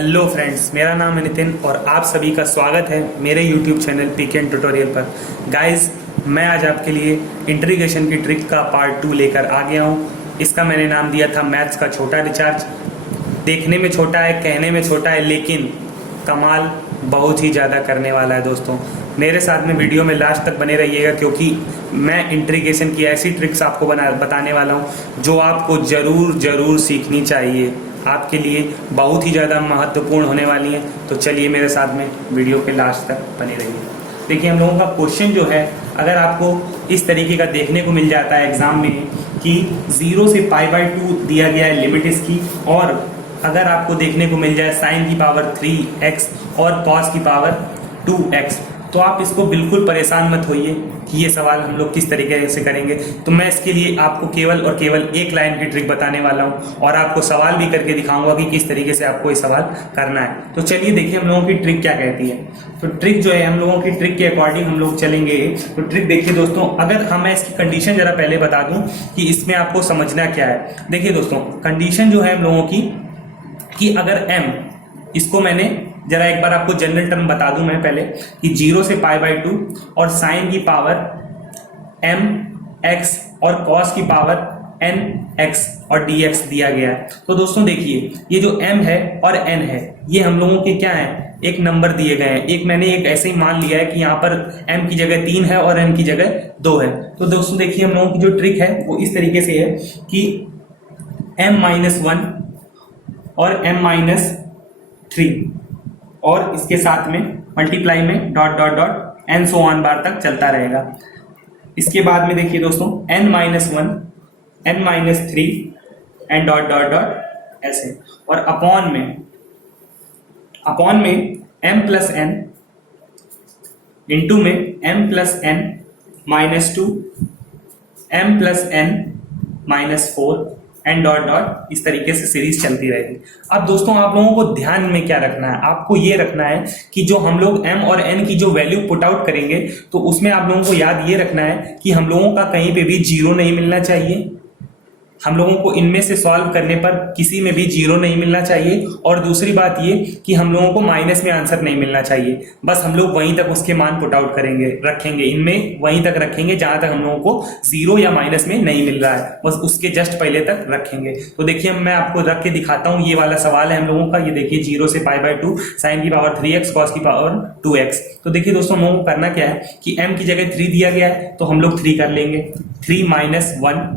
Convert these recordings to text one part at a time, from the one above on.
Hello friends, मेरा नाम है नितिन और आप सभी का स्वागत है मेरे यूट्यूब चैनल पीके ट्यूटोरियल पर। गाइस, मैं आज आपके लिए इंट्रीगेशन की ट्रिक का पार्ट 2 लेकर आ गया हूँ। इसका मैंने नाम दिया था मैथ्स का छोटा रिचार्ज। देखने में छोटा है, कहने में छोटा है, लेकिन कमाल बहुत ही ज़्यादा करने वाला है। दोस्तों, मेरे साथ में वीडियो में लास्ट तक बने रहिएगा, क्योंकि मैं इंट्रीगेशन की ऐसी ट्रिक्स आपको बताने वाला हूँ जो आपको ज़रूर सीखनी चाहिए। आपके लिए बहुत ही ज़्यादा महत्वपूर्ण होने वाली हैं। तो चलिए मेरे साथ में वीडियो के लास्ट तक बने रहिए। देखिए, हम लोगों का क्वेश्चन जो है, अगर आपको इस तरीके का देखने को मिल जाता है एग्जाम में कि 0 से π/2 दिया गया है लिमिट इसकी, और अगर आपको देखने को मिल जाए साइन की पावर 3x और कॉस की पावर 2x, तो आप इसको बिल्कुल परेशान मत होइए कि ये सवाल हम लोग किस तरीके से करेंगे। तो मैं इसके लिए आपको केवल और केवल एक लाइन की ट्रिक बताने वाला हूँ और आपको सवाल भी करके दिखाऊंगा कि किस तरीके से आपको ये सवाल करना है। तो चलिए देखिए हम लोगों की ट्रिक क्या कहती है। तो ट्रिक जो है, हम लोगों की ट्रिक के अकॉर्डिंग हम लोग चलेंगे। तो ट्रिक देखिए दोस्तों, अगर मैं इसकी कंडीशन जरा पहले बता दूं कि इसमें आपको समझना क्या है। देखिए दोस्तों, कंडीशन जो है हम लोगों की कि अगर m, इसको मैंने जरा एक बार आपको जनरल टर्म बता दूं मैं पहले कि 0 से π/2 और साइन की पावर mx और cos की पावर nx और dx दिया गया है। तो दोस्तों देखिए, ये जो m है और n है, ये हम लोगों के क्या है, एक नंबर दिए गए हैं। एक मैंने एक ऐसे ही मान लिया है कि यहाँ पर m की जगह 3 है और n की जगह 2 है। तो दोस्तों देखिए, हम लोगों की जो ट्रिक है वो इस तरीके से है कि m-1 और m-3 और इसके साथ में मल्टीप्लाई में dot dot dot n so on बार तक चलता रहेगा। इसके बाद में देखिए दोस्तों, n-1 n-3 and dot dot dot ऐसे, और अपॉन में m प्लस n इंटू में m plus n -2 m plus n -4 and dot dot, इस तरीके से सीरीज चलती रहेगी। अब दोस्तों, आप लोगों को ध्यान में क्या रखना है, आपको ये रखना है कि जो हम लोग m और n की जो वैल्यू पुट आउट करेंगे, तो उसमें आप लोगों को याद ये रखना है कि हम लोगों का कहीं पे भी 0 नहीं मिलना चाहिए। हम लोगों को इनमें से सॉल्व करने पर किसी में भी 0 नहीं मिलना चाहिए। और दूसरी बात ये कि हम लोगों को माइनस में आंसर नहीं मिलना चाहिए। बस हम लोग वहीं तक उसके मान पुट आउट करेंगे, रखेंगे, इनमें वहीं तक रखेंगे जहां तक हम लोगों को 0 या माइनस में नहीं मिल रहा है, बस उसके जस्ट पहले तक रखेंगे। तो देखिए, मैं आपको रख के दिखाता हूँ। ये वाला सवाल है हम लोगों का। ये देखिए, 0 से π/2 साइन की पावर 3x कॉस की पावर 2x। तो देखिए दोस्तों, हम लोगों को करना क्या है कि m की जगह 3 दिया गया है, तो हम लोग 3 कर लेंगे। 3 - 1,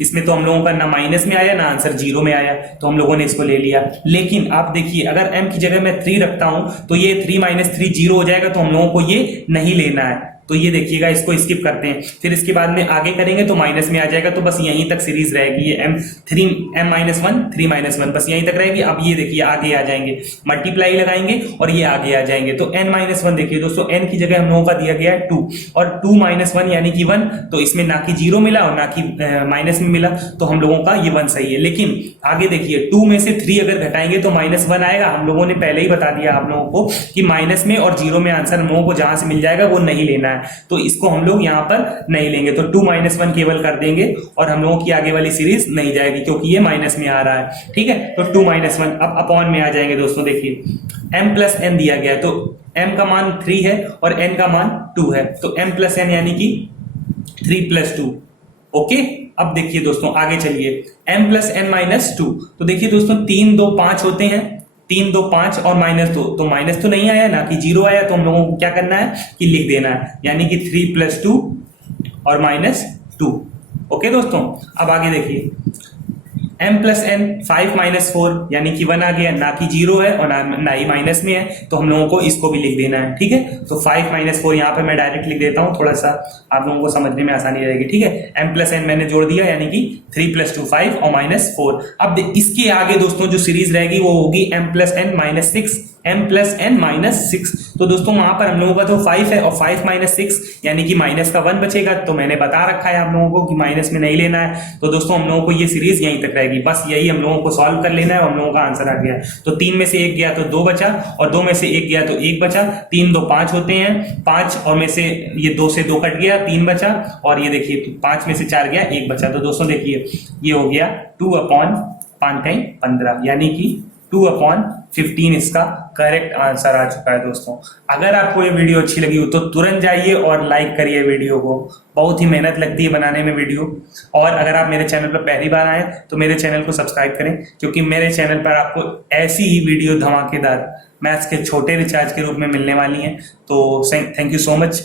इसमें तो हम लोगों का ना माइनस में आया ना आंसर 0 में आया, तो हम लोगों ने इसको ले लिया। लेकिन आप देखिए, अगर m की जगह मैं 3 रखता हूं तो ये 3 - 3 0 हो जाएगा, तो हम लोगों को ये नहीं लेना है। तो ये देखिएगा, इसको स्किप करते हैं। फिर इसके बाद में आगे करेंगे तो माइनस में आ जाएगा, तो बस यहीं तक सीरीज रहेगी। ये m -1 3 - 1 बस यहीं तक रहेगी। अब ये देखिए आगे आ जाएंगे, मल्टीप्लाई लगाएंगे और ये आगे आ जाएंगे। तो n-1 देखिए दोस्तों, n की जगह हम लोगों का दिया गया है 2, और 2 - 1 यानी कि 1, तो इसमें ना कि 0 मिला और ना कि माइनस में मिला, तो हम लोगों का ये 1 सही है। लेकिन आगे देखिए, 2 में से 3 अगर घटाएंगे तो -1 आएगा। हम लोगों ने पहले ही बता दिया आप लोगों को कि माइनस में और 0 में आंसर हम लोगों को जहां से मिल जाएगा वो नहीं लेना है, तो इसको हम लोग यहाँ पर नहीं लेंगे। तो 2 - 1 केवल कर देंगे और हम लोगों की आगे वाली सीरीज नहीं जाएगी, क्योंकि ये माइनस में आ रहा है। ठीक है, तो 2 - 1 अब अपॉन में आ जाएंगे। दोस्तों देखिए, m प्लस n दिया गया है, तो m का मान 3 है और n का मान 2 है, तो m प्लस n यानी कि 3 + 2। ओके, अब देखिए दोस्तों आगे चलिए, m प्लस n -2। तो देखिए दोस्तों, 3 2 5 होते हैं, 3 2 5 और -2, तो माइनस तो नहीं आया ना कि 0 आया, तो हम लोगों को क्या करना है कि लिख देना है, यानी कि 3 + 2 और -2। ओके दोस्तों, अब आगे देखिए, m प्लस n 5 - 4 यानी कि 1 आ गया, ना कि 0 है और ना ही माइनस में है, तो हम लोगों को इसको भी लिख देना है। ठीक है, तो 5 - 4 यहाँ पे मैं डायरेक्ट लिख देता हूँ, थोड़ा सा आप लोगों को समझने में आसानी रहेगी। ठीक है, m प्लस n मैंने जोड़ दिया, यानी कि 3 + 2 5 और -4। अब इसके आगे दोस्तों जो सीरीज रहेगी वो होगी m plus n -6, m plus n -6। तो दोस्तों वहां पर हम लोगों का तो 5 है और 5 - 6 यानी कि माइनस का 1 बचेगा, तो मैंने बता रखा है आप लोगों को कि माइनस में नहीं लेना है। तो दोस्तों हम लोगों को ये सीरीज यहीं तक रहेगी, बस यही हम लोगों को सॉल्व कर लेना है और हम लोगों का आंसर आ गया। तो 3 में से 1 गया तो 2 बचा, और 2 में से 1 गया तो 1 बचा। 3 2 5 होते हैं, 5 और में से ये 2 से 2 कट गया, 3 बचा, और ये देखिए 5 में से 4 गया, 1 बचा। तो दोस्तों देखिए, ये हो गया 2/5 15, यानी कि 2/15 इसका करेक्ट आंसर आ चुका है दोस्तों। अगर आपको ये वीडियो अच्छी लगी हो तो तुरंत जाइए और लाइक करिए वीडियो को, बहुत ही मेहनत लगती है बनाने में वीडियो। और अगर आप मेरे चैनल पर पहली बार आए तो मेरे चैनल को सब्सक्राइब करें, क्योंकि मेरे चैनल पर आपको ऐसी ही वीडियो धमाकेदार मैथ्स के छोटे रिचार्ज के रूप में मिलने वाली हैं। तो थैंक यू सो मच।